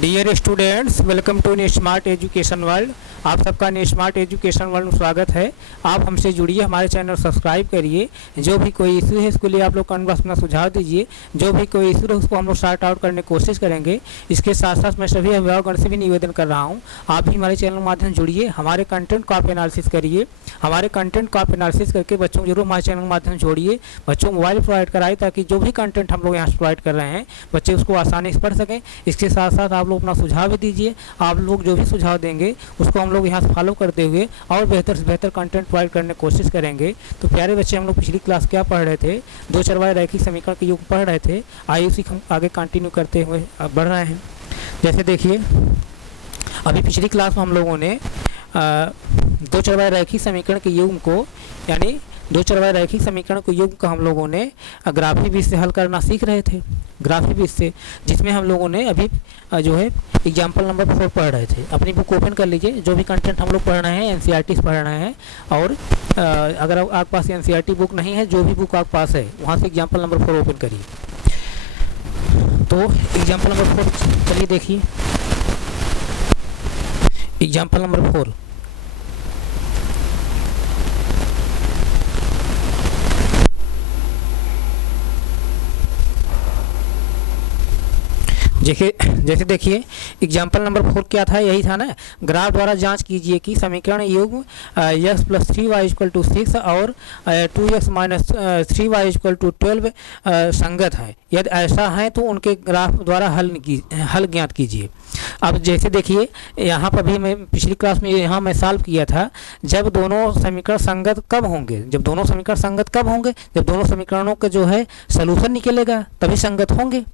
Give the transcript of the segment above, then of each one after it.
Dear students, welcome to smart education world. आप सबका smart education world में स्वागत है। आप हमसे जुड़िए, हमारे चैनल सब्सक्राइब करिए। जो भी कोई इशू है इसके लिए आप लोग कमेंट बॉक्स में सुझाव दीजिए। जो भी कोई इशू है उसको हम लोग सॉर्ट आउट करने की कोशिश करेंगे। इसके साथ साथ मैं सभी अभिभावकगण से भी निवेदन कर रहा हूँ, आप भी हमारे चैनल के माध्यम से जुड़िए, हमारे कंटेंट को आप एनालिसिस करिए। हमारे कंटेंट को आप एनालिसिस करके बच्चों को जरूर हमारे चैनल के माध्यम से जोड़िए। बच्चों को मोबाइल प्रोवाइड कराए ताकि जो भी कंटेंट हम लोग यहाँ प्रोवाइड कर रहे हैं बच्चे उसको आसानी से पढ़ सकें। इसके साथ साथ आप लोग अपना सुझाव भी दीजिए। आप लोग जो भी सुझाव देंगे उसको हम लोग यहाँ से फॉलो करते हुए और बेहतर से बेहतर कंटेंट प्रोवाइड करने की कोशिश करेंगे। तो प्यारे बच्चे, हम लोग पिछली क्लास क्या पढ़ रहे थे? दो चरवाहे रैखिक समीकरण के योग पढ़ रहे थे। आइए उसी हम आगे कंटिन्यू करते हुए बढ़ रहे हैं। जैसे देखिए, अभी पिछली क्लास में हम लोगों ने दो चरवाहे रैखिक समीकरण के योग को, यानी दो चरवाहे रैखिक समीकरण के योग का हम लोगों ने ग्राफी विधि से हल करना सीख रहे थे। ग्राफी विधि से, जिसमें हम लोगों ने अभी जो है एग्जाम्पल नंबर 4 पढ़ रहे थे। अपनी बुक ओपन कर लीजिए। जो भी कंटेंट हम लोग पढ़ रहे हैं एनसीईआरटी पढ़ रहे हैं। और अगर आपके पास एनसीईआरटी बुक नहीं है, जो भी बुक आपके पास है वहाँ से एग्जाम्पल नंबर 4 ओपन करिए। तो एग्जाम्पल नंबर 4 चलिए देखिए। एग्जाम्पल नंबर 4, जैसे देखिए एग्जाम्पल नंबर 4 क्या था? यही था ना, ग्राफ द्वारा जांच कीजिए कि समीकरण योग x + 3y = 6 और 2x - 3y = 12 संगत है। यदि ऐसा है तो उनके ग्राफ द्वारा हल ज्ञात कीजिए। अब जैसे देखिए, यहाँ पर भी मैं पिछली क्लास में यहाँ मैं सॉल्व किया था। जब दोनों समीकरण संगत कब होंगे? जब दोनों समीकरण संगत कब होंगे? जब दोनों समीकरणों का जो है सलूशन निकलेगा तभी संगत होंगे।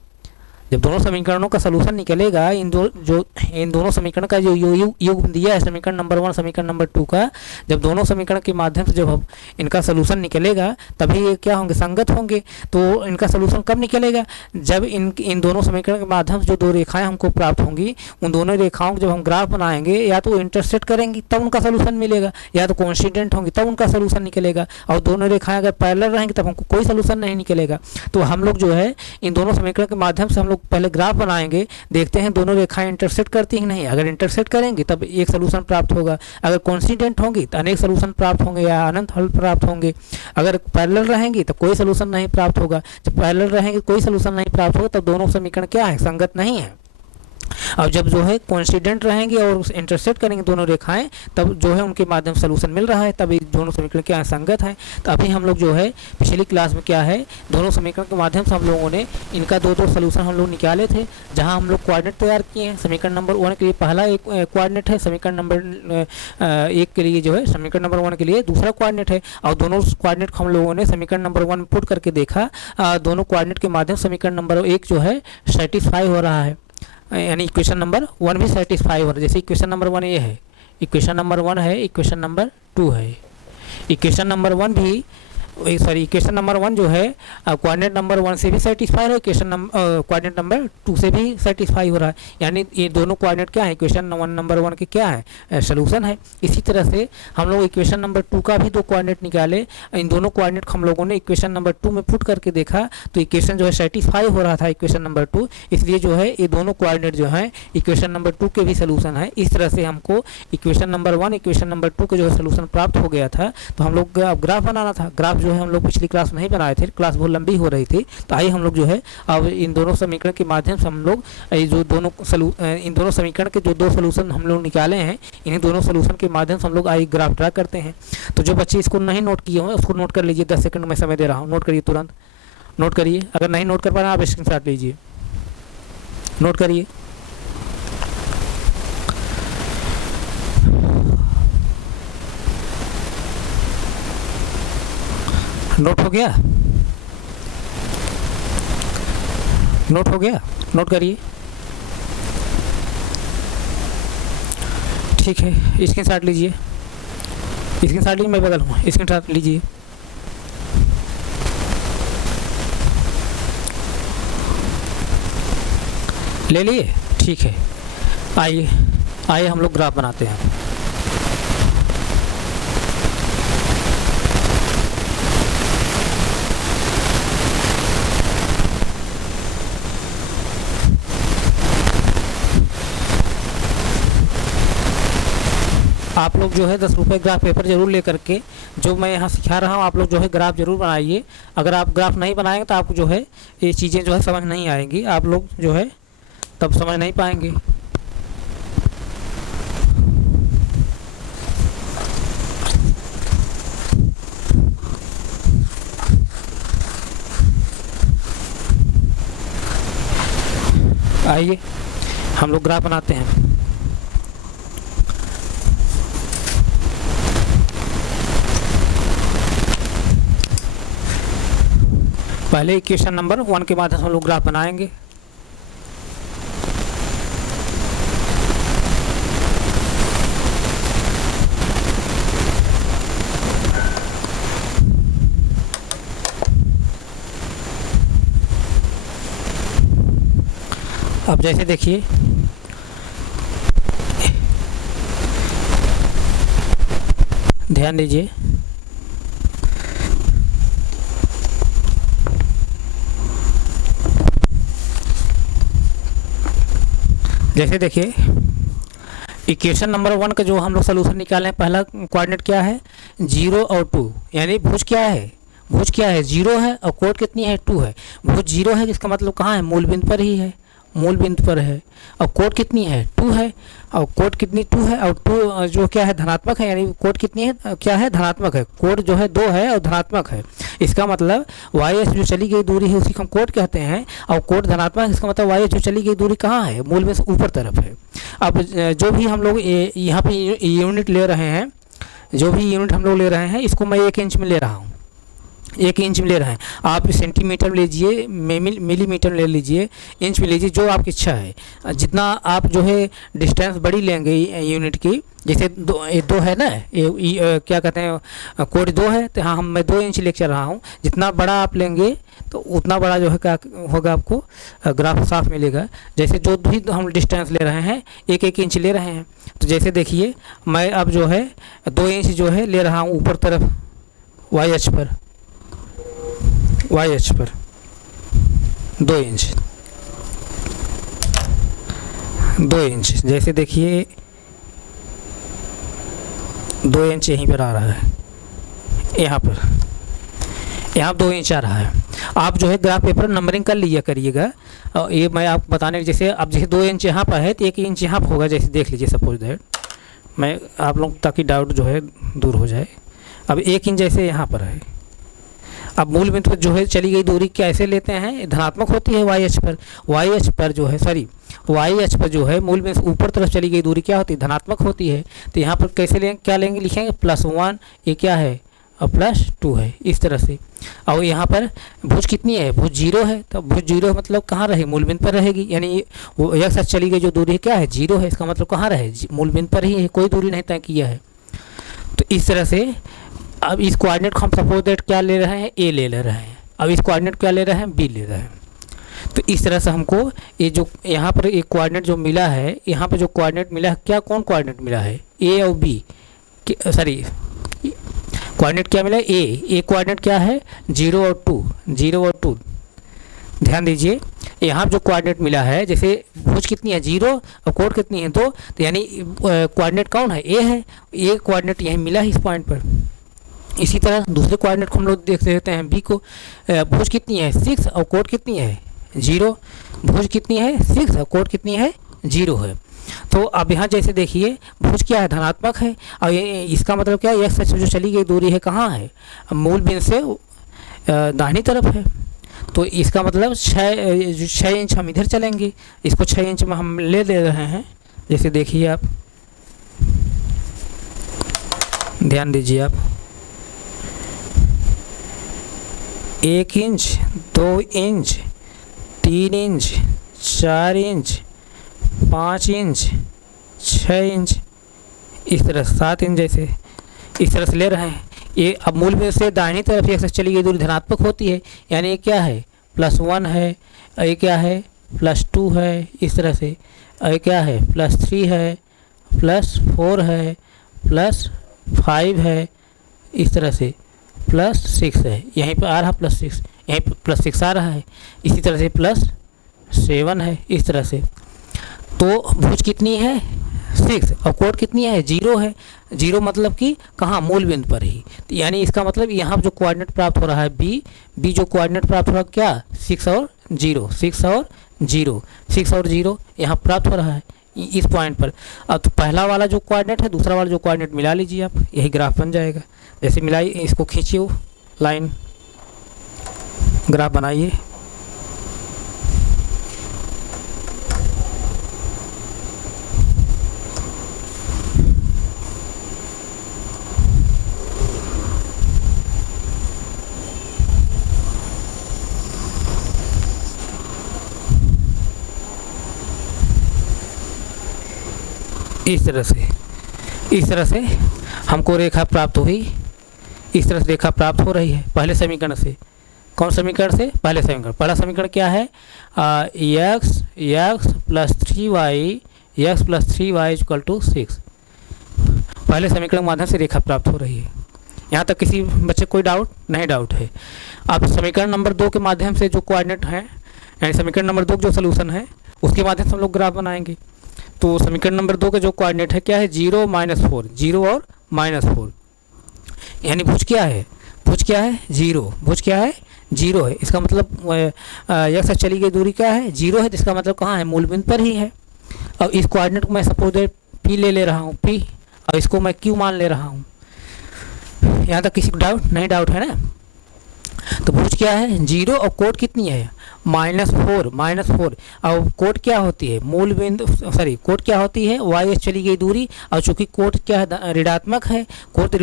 जब दोनों समीकरणों का सलूशन निकलेगा, इन दोनों समीकरण का जो योग दिया है समीकरण नंबर 1 समीकरण नंबर 2 का, जब दोनों समीकरण के माध्यम से जब इनका सलूशन निकलेगा तभी ये क्या होंगे? संगत होंगे। तो इनका सलूशन कब निकलेगा? जब इन दोनों समीकरण के माध्यम से जो दो रेखाएं हमको प्राप्त होंगी, उन दोनों रेखाओं को जब हम ग्राफ बनाएंगे, या तो इंटरसेक्ट करेंगी तब उनका सलूशन मिलेगा, या तो कोइंसिडेंट होंगी तब उनका सलूशन निकलेगा। और दोनों रेखाएं अगर पैरेलल रहेंगी तब हमको कोई सलूशन नहीं निकलेगा। तो हम लोग जो है इन दोनों समीकरण के माध्यम से हम लोग पहले ग्राफ बनाएंगे, देखते हैं दोनों रेखाएं इंटरसेक्ट करती हैं नहीं। अगर इंटरसेक्ट करेंगी तब एक सलूशन प्राप्त होगा। अगर कोइंसिडेंट होंगी तो अनेक सलूशन प्राप्त होंगे या अनंत हल प्राप्त होंगे। अगर पैरेलल रहेंगी तो कोई सलूशन नहीं प्राप्त होगा। जब पैरेलल रहेंगे कोई सलूशन नहीं प्राप्त होगा तब दोनों समीकरण क्या है? संगत नहीं है। अब जब जो है कोइंसिडेंट रहेंगे और इंटरसेक्ट करेंगे दोनों रेखाएं, तब जो है उनके माध्यम से सलूशन मिल रहा है, तभी दोनों समीकरण क्या है? संगत है। तो अभी हम लोग जो है पिछली क्लास में क्या है, दोनों समीकरण के माध्यम से हम लोगों ने इनका दो सलूशन हम लोग निकाले थे। जहां हम लोग कोऑर्डिनेट तैयार किए हैं। समीकरण नंबर 1 के लिए पहला एक कोऑर्डिनेट है, समीकरण नंबर 1 के लिए जो है समीकरण नंबर 1 के लिए दूसरा कोऑर्डिनेट है। और दोनों कोऑर्डिनेट को हम लोगों ने समीकरण नंबर 1 में पुट करके देखा। दोनों कोऑर्डिनेट के माध्यम से समीकरण नंबर 1 जो है सेटिस्फाई हो रहा है, यानी इक्वेशन नंबर 1 भी सेटिस्फाई हो रहा है। जैसे इक्वेशन नंबर 1 ये है, इक्वेशन नंबर 1 है, इक्वेशन नंबर 2 है। इक्वेशन नंबर 1 भी इक्वेशन नंबर 1 जो है कोऑर्डिनेट नंबर 1 से भी सेटिस्फाई है, इक्वेशन कोऑर्डिनेट नंबर 2 से भी सेटिस्फाई हो रहा है। यानी ये दोनों कोऑर्डिनेट क्या है? इक्वेशन नंबर 1 के क्या है? सलूशन है। इसी तरह से हम लोग इक्वेशन नंबर 2 का भी दो कोऑर्डिनेट निकाले। इन दोनों कोऑर्डिनेट हम लोगों ने इक्वेशन नंबर 2 में पुट करके देखा तो इक्वेशन जो है सेटिस्फाई हो रहा था इक्वेशन नंबर 2। इसलिए जो है ये दोनों कोऑर्डिनेट जो है इक्वेशन नंबर 2 के भी सलूशन है। इस तरह से हमको इक्वेशन नंबर 1 इक्वेशन नंबर 2 का जो है सलूशन प्राप्त हो गया था। तो हम लोग अब ग्राफ बनाना था। ग्राफ जो है हम लोग पिछली क्लास में नहीं बनाए थे, क्लास बहुत लंबी हो रही थी। तो आइए हम लोग जो है अब इन दोनों समीकरण के माध्यम से हम लोग जो इन दोनों समीकरण के जो दो सलूशन हम लोग निकाले हैं, इन्हीं दोनों सलूशन के माध्यम से हम लोग आइए ग्राफ ड्रा करते हैं। तो जो बच्चे इसको नहीं नोट किए हों उसको नोट कर लीजिए। 10 सेकंड में समय दे रहा हूँ, नोट करिए, तुरंत नोट करिए। अगर नहीं नोट कर पा रहे हैं आप स्क्रीनशॉट लीजिए, नोट करिए। नोट हो गया? नोट हो गया? नोट करिए। ठीक है, स्क्रीनशॉट लीजिए। स्क्रीनशॉट लीजिए, मैं बगल हूँ, स्क्रीनशॉट लीजिए। ले लिए? ठीक है, आइए हम लोग ग्राफ बनाते हैं। आप लोग जो है 10 रुपये ग्राफ पेपर जरूर ले करके, जो मैं यहाँ सिखा रहा हूँ आप लोग जो है ग्राफ जरूर बनाइए। अगर आप ग्राफ नहीं बनाएंगे तो आपको जो है ये चीज़ें जो है समझ नहीं आएंगी, आप लोग जो है तब समझ नहीं पाएंगे। आइए हम लोग ग्राफ बनाते हैं। पहले इक्वेशन नंबर 1 के माध्यम से हम लोग ग्राफ बनाएंगे। अब जैसे देखिए ध्यान दीजिए, जैसे देखिए इक्वेशन नंबर 1 का जो हम लोग सोल्यूशन निकाले हैं, पहला कोऑर्डिनेट क्या है 0 और 2, यानी भुज क्या है, भुज क्या है 0 है और कोड कितनी है 2 है। भुज 0 है जिसका मतलब कहाँ है, मूल बिंदु पर ही है, मूल बिंदु पर है। और कोड कितनी है 2 है, और कोड कितनी 2 है, और 2 जो क्या है धनात्मक है, यानी कोड कितनी है क्या है धनात्मक है। कोड जो है 2 है और धनात्मक है, इसका मतलब वाई एस जो चली गई दूरी है उसी को हम कोड कहते हैं। और कोड धनात्मक है, इसका मतलब वाई एस जो चली गई दूरी कहाँ है, मूल में से ऊपर तरफ है। अब जो भी हम लोग यहाँ पे यूनिट ले रहे हैं, जो भी यूनिट हम लोग ले रहे हैं, इसको मैं 1 इंच में ले रहा हूँ, 1 इंच में ले रहे हैं। आप सेंटीमीटर में लीजिए, मिलीमीटर ले लीजिए, इंच में लीजिए, जो आपकी इच्छा है। जितना आप जो है डिस्टेंस बड़ी लेंगे यूनिट की, जैसे 2 है ना, क्या कहते हैं कोड 2 है, तो हाँ मैं 2 इंच लेकर चल रहा हूँ। जितना बड़ा आप लेंगे तो उतना बड़ा जो है क्या होगा, आपको ग्राफ साफ मिलेगा। जैसे जो भी हम डिस्टेंस ले रहे हैं 1-1 इंच ले रहे हैं, तो जैसे देखिए मैं अब जो है 2 इंच जो है ले रहा हूँ ऊपर तरफ वाई अक्ष पर, वाई अक्ष पर 2 इंच, 2 इंच। जैसे देखिए 2 इंच यहीं पर आ रहा है, यहाँ पर, यहाँ 2 इंच आ रहा है। आप जो है ग्राफ पेपर नंबरिंग कर लीजिए करिएगा। और ये मैं आपको बताने, जैसे अब जैसे 2 इंच यहाँ पर है तो 1 इंच यहाँ पर होगा, जैसे देख लीजिए सपोज दैट, मैं आप लोग ताकि डाउट जो है दूर हो जाए। अब 1 इंच जैसे यहाँ पर है, अब मूल बिंदु पर जो है चली गई दूरी कैसे लेते हैं, धनात्मक होती है वाई अक्ष पर। वाई अक्ष पर जो है वाई अक्ष पर जो है मूल बिंदु से ऊपर तरफ चली गई दूरी क्या होती है, धनात्मक होती है। तो यहाँ पर कैसे लेंगे, क्या लेंगे, लिखेंगे +1, ये क्या है और +2 है, इस तरह से। और यहाँ पर भुज कितनी है, भुज 0 है, तो भुज 0 मतलब कहाँ रहे, मूल बिंदु पर रहेगी। यानी वो एक साथ चली गई जो दूरी क्या है 0 है, इसका मतलब कहाँ रहे, मूल बिंदु पर ही है, कोई दूरी नहीं तय किया है। तो इस तरह से अब इस कोऑर्डिनेट को हम सपोज दैट क्या ले रहे हैं, ए ले रहे हैं। अब इस कोऑर्डिनेट क्या ले रहे हैं, बी ले रहे हैं। तो इस तरह से हमको ये जो यहाँ पर एक कोऑर्डिनेट जो मिला है, यहाँ पर जो कोऑर्डिनेट मिला है, क्या कौन कोऑर्डिनेट मिला है, ए और बी, सॉरी कोऑर्डिनेट क्या मिला है, ए कोऑर्डिनेट क्या है 0 और 2, 0 और 2। ध्यान दीजिए यहाँ जो कोऑर्डिनेट मिला है, जैसे भुज कितनी है 0 और कोड कितनी है 2, तो यानी कोऑर्डिनेट कौन है, ए है। ए कोऑर्डिनेट यहीं मिला है इस पॉइंट पर। इसी तरह दूसरे कोऑर्डिनेट को हम लोग देख लेते हैं, बी को। भुज कितनी है 6 और कोड कितनी है 0, भुज कितनी है 6 और कोड कितनी है 0 है। तो अब यहाँ जैसे देखिए भुज क्या है, धनात्मक है, और ये इसका मतलब क्या है, x जो चली गई दूरी है कहाँ है, मूल बिंदु से दाहिनी तरफ है। तो इसका मतलब 6 इंच हम इधर चलेंगे, इसको 6 इंच में हम ले रहे हैं। जैसे देखिए आप ध्यान दीजिए, आप 1 inch, 2 inch, 3 inch, 4 inch, 5 inch, 6 inch, इस तरह 7 इंच, जैसे इस तरह से ले रहे हैं। ये अब मूल बिंदु से दाहिनी तरफ एक से चली गई दूरी धनात्मक होती है, यानी ये क्या है +1 है, ये क्या है +2 है, इस तरह से। ये क्या है +3 है, +4 है, +5 है, इस तरह से +6 है, यहीं पर आ रहा +6, यहीं पर +6 आ रहा है। इसी तरह से +7 है, इस तरह से। तो भुज कितनी है 6 और कोड कितनी है 0 है। 0 मतलब कि कहाँ मूल बिंदु पर ही, तो यानी इसका मतलब यहाँ जो कोऑर्डिनेट प्राप्त हो रहा है बी जो कोऑर्डिनेट प्राप्त हो रहा है क्या 6 और 0 6 और 0 6 और 0 यहाँ प्राप्त हो रहा है इस पॉइंट पर। अब तो पहला वाला जो कोऑर्डिनेट है दूसरा वाला जो कोऑर्डिनेट मिला लीजिए आप, यही ग्राफ बन जाएगा। जैसे मिलाई इसको खींचिए लाइन ग्राफ बनाइए। इस तरह से हमको रेखा प्राप्त हुई, इस तरह से रेखा प्राप्त हो रही है पहले समीकरण से। कौन समीकरण से? पहले समीकरण। पहला समीकरण क्या है x plus 3y equal to 6। पहले समीकरण के माध्यम से रेखा प्राप्त हो रही है। यहाँ तक किसी बच्चे कोई डाउट नहीं? डाउट है। अब समीकरण नंबर 2 के माध्यम से जो कोऑर्डिनेट है, यानी समीकरण नंबर 2 जो सोल्यूशन है उसके माध्यम से हम लोग ग्राफ बनाएंगे। तो समीकरण नंबर 2 का जो कोऑर्डिनेट है क्या है 0 -4, 0 और -4, यानी भुज क्या है 0, भुज क्या है 0 है। इसका मतलब x से चली गई दूरी क्या है 0 है, जिसका मतलब कहाँ है मूल बिंदु पर ही है। अब इस कोऑर्डिनेट को मैं सपोज p ले रहा हूँ p, और इसको मैं q मान ले रहा हूँ। यहाँ तक किसी को डाउट नहीं? डाउट है ना? तो भुज क्या है 0 और कोड कितनी है -4। और कोड क्या होती है मूल बिंदु, सॉरी कोड क्या होती है y चली गई दूरी। और चूंकि कोड क्या है ऋणात्मक है, कोड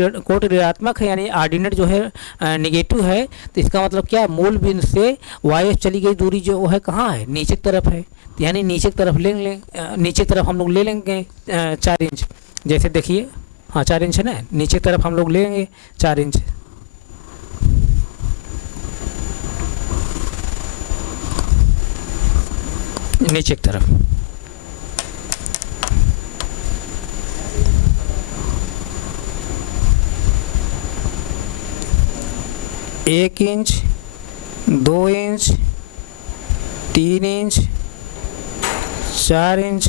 ऋणात्मक है यानी ऑर्डिनेट जो है निगेटिव है, तो इसका मतलब क्या मूल बिंदु से y चली गई दूरी जो है कहाँ है नीचे की तरफ है, यानी नीचे की तरफ नीचे की तरफ हम लोग ले लेंगे 4 इंच। जैसे देखिए हाँ 4 इंच है ना, नीचे की तरफ हम लोग लेंगे 4 इंच। नीचे की तरफ एक inch 2 inch 3 inch 4 inch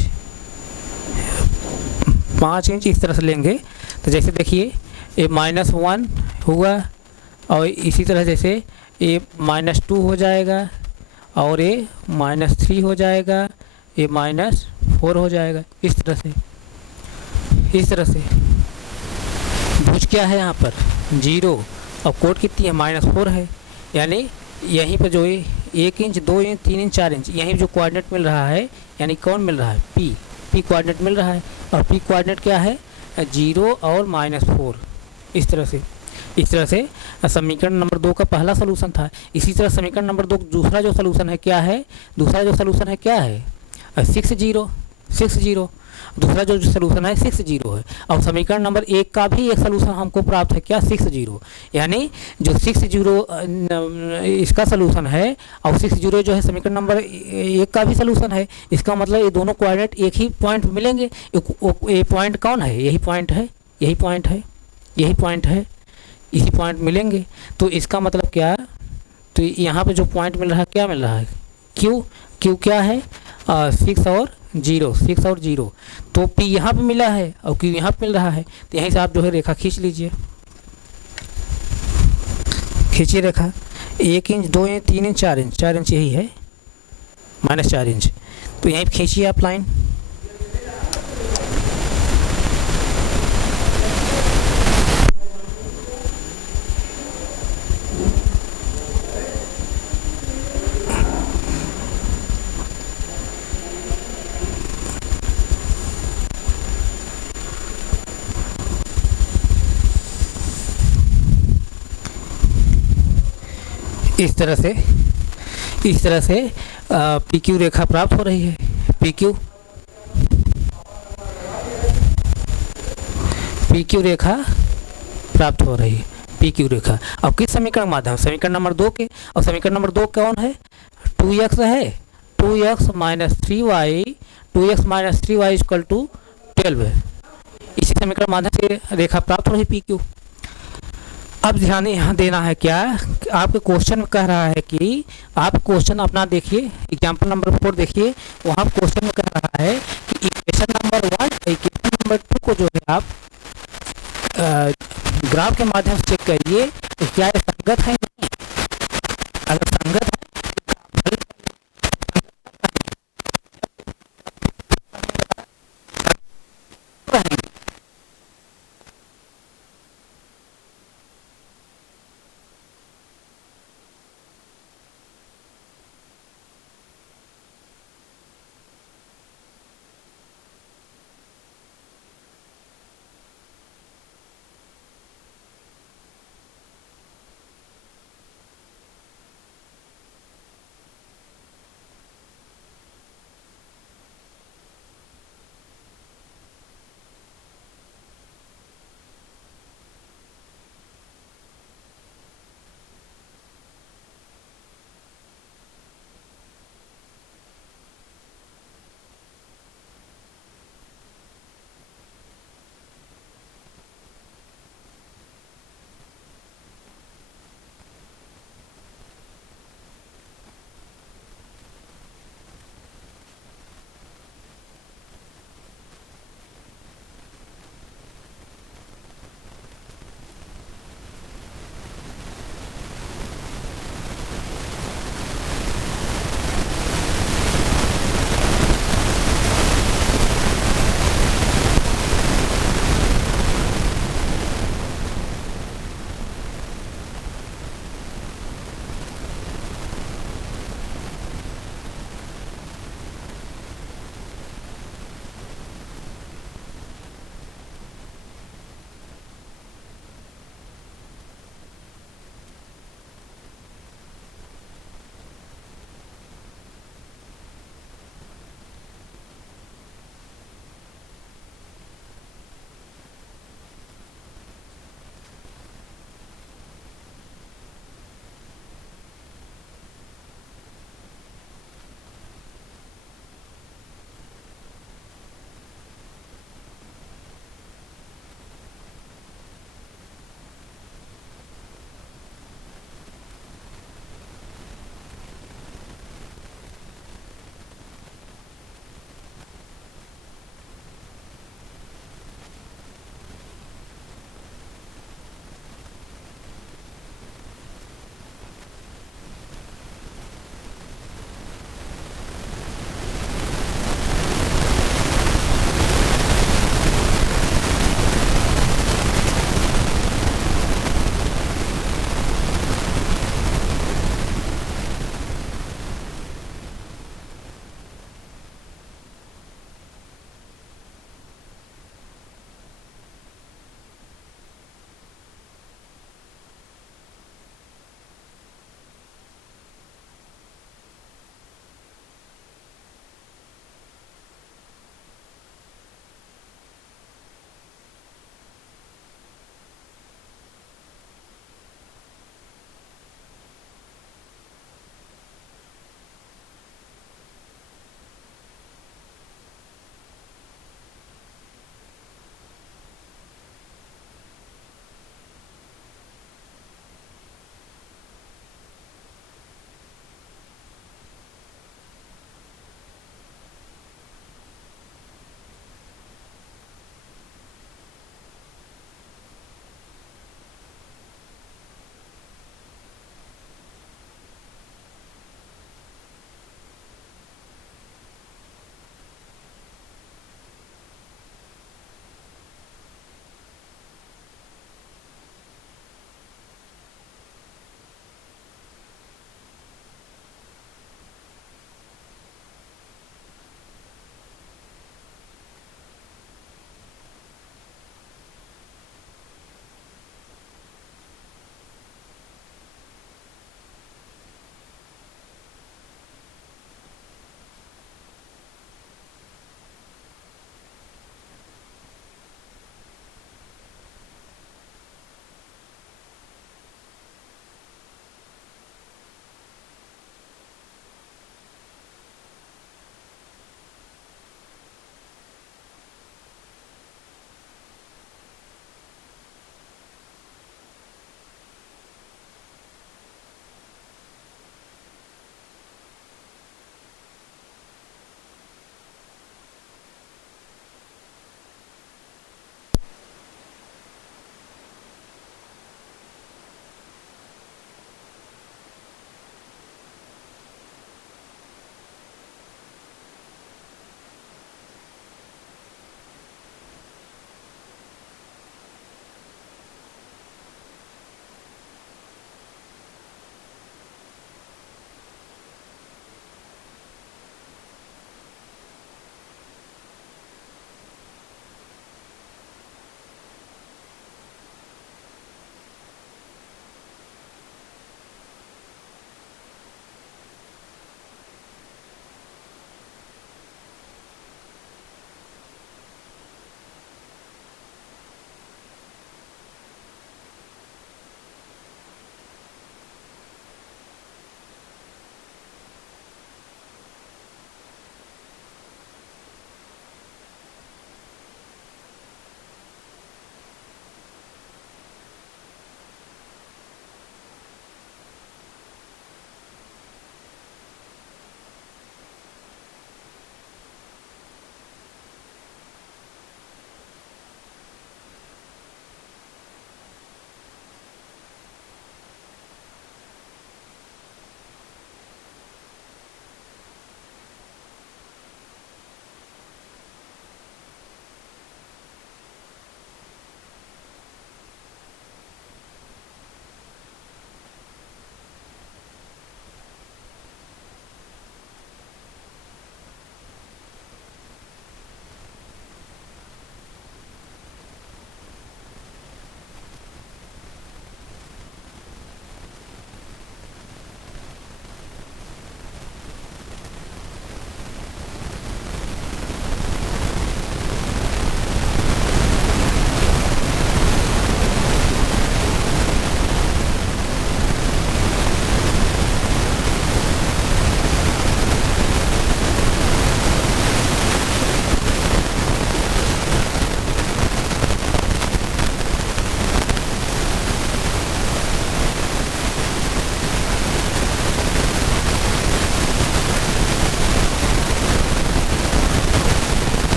5 inch इस तरह से लेंगे। तो जैसे देखिए ये -1 हुआ, और इसी तरह जैसे ये -2 हो जाएगा, और ये -3 हो जाएगा, ये -4 हो जाएगा। इस तरह से भुज क्या है यहाँ पर 0 और कोड कितनी है -4 है, यानी यहीं पर जो ये 1 इंच 2 इंच 3 इंच 4 इंच यहीं जो कोऑर्डिनेट मिल रहा है, यानी कौन मिल रहा है p कोऑर्डिनेट मिल रहा है। और p कोऑर्डिनेट क्या है 0 और -4। इस तरह से समीकरण नंबर 2 का पहला सलूशन था। इसी तरह समीकरण नंबर 2 दूसरा जो सलूशन है क्या है 6 0। दूसरा जो सलूशन है 6 0 है। और समीकरण नंबर 1 का भी एक सलूशन हमको प्राप्त है क्या 6 0, यानी जो 6 0 इसका सलूशन है, और 6 0 जो है समीकरण नंबर 1 का भी सलूशन है। इसका मतलब ये दोनों कोऑर्डिनेट एक ही पॉइंट मिलेंगे। ये पॉइंट कौन है? यही पॉइंट है, इसी पॉइंट मिलेंगे। तो इसका मतलब क्या, तो यहाँ पे जो पॉइंट मिल रहा है क्या मिल रहा है क्यू क्या है 6 और 0। तो p यहाँ पे मिला है और q यहाँ पे मिल रहा है, तो यहीं से आप जो है रेखा खींच लीजिए। खींचिए रेखा 1 inch 2 inch 3 inch 4 inch, 4 inch यही है -4 इंच। तो यहीं खींचिए आप लाइन। इस तरह से PQ रेखा प्राप्त हो रही है। PQ रेखा प्राप्त हो रही है, PQ रेखा। अब किस समीकरण माध्यम? समीकरण नंबर 2 के। और समीकरण नंबर 2 कौन है 2x है, 2x - 3y इक्वल टू 12 है। इसी समीकरण माध्यम से रेखा प्राप्त हो रही PQ। अब ध्यान यहाँ देना है क्या, आपके क्वेश्चन में कह रहा है कि आप क्वेश्चन अपना देखिए, एग्जाम्पल नंबर 4 देखिए, वहाँ क्वेश्चन में कह रहा है कि इक्वेशन नंबर 1 इक्वेशन नंबर 2 को जो है आप ग्राफ के माध्यम से चेक करिए कि क्या ये संगत है या